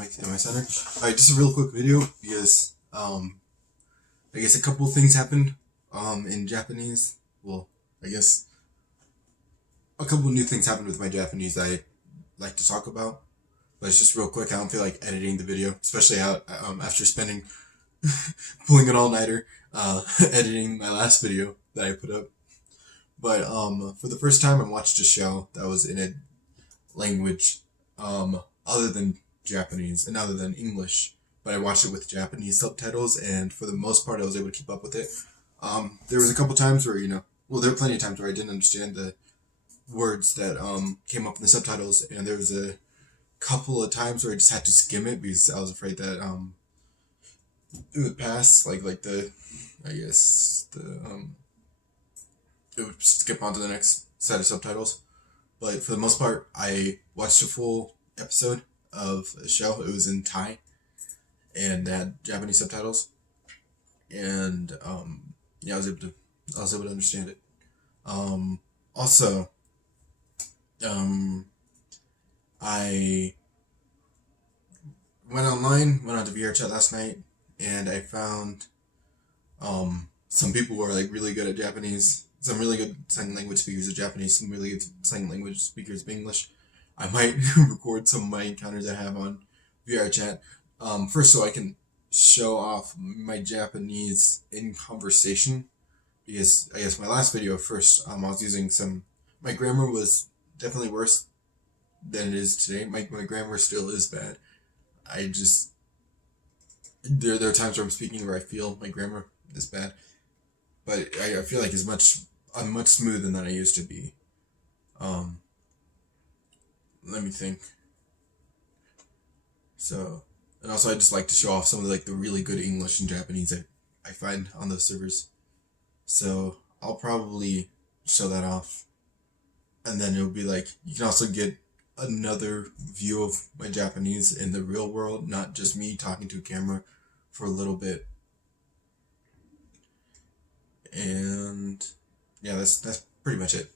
Am I centered? Alright, just a real quick video because I guess a couple things happened in Japanese. Well, I guess a couple new things happened with my Japanese that I like to talk about. But it's just real quick. I don't feel like editing the video, especially out after spending pulling an all-nighter editing my last video that I put up. But for the first time, I watched a show that was in a language other than Japanese and other than English. But I watched it with Japanese subtitles, and for the most part, I was able to keep up with it. There was a couple times where, there were plenty of times where I didn't understand the words that came up in the subtitles, and there was a couple of times where I just had to skim it because I was afraid that it would pass, it would skip on to the next set of subtitles. But for the most part, I watched a full episode of a show. It was in Thai, and they had Japanese subtitles, and I was able to understand it. Also, I went onto VRChat last night, and I found some people who are really good at Japanese, some really good sign language speakers of Japanese, some really good sign language speakers of English. I might record some of my encounters I have on VRChat. First, so I can show off my Japanese in conversation, because I guess my last video first, I was using my grammar was definitely worse than it is today. My grammar still is bad. There are times where I'm speaking where I feel my grammar is bad, but I feel like I'm much smoother than I used to be. Let me think. So, and also I just like to show off some of the really good English and Japanese I find on those servers. So I'll probably show that off, and then it'll be you can also get another view of my Japanese in the real world, not just me talking to a camera for a little bit. And yeah, that's pretty much it.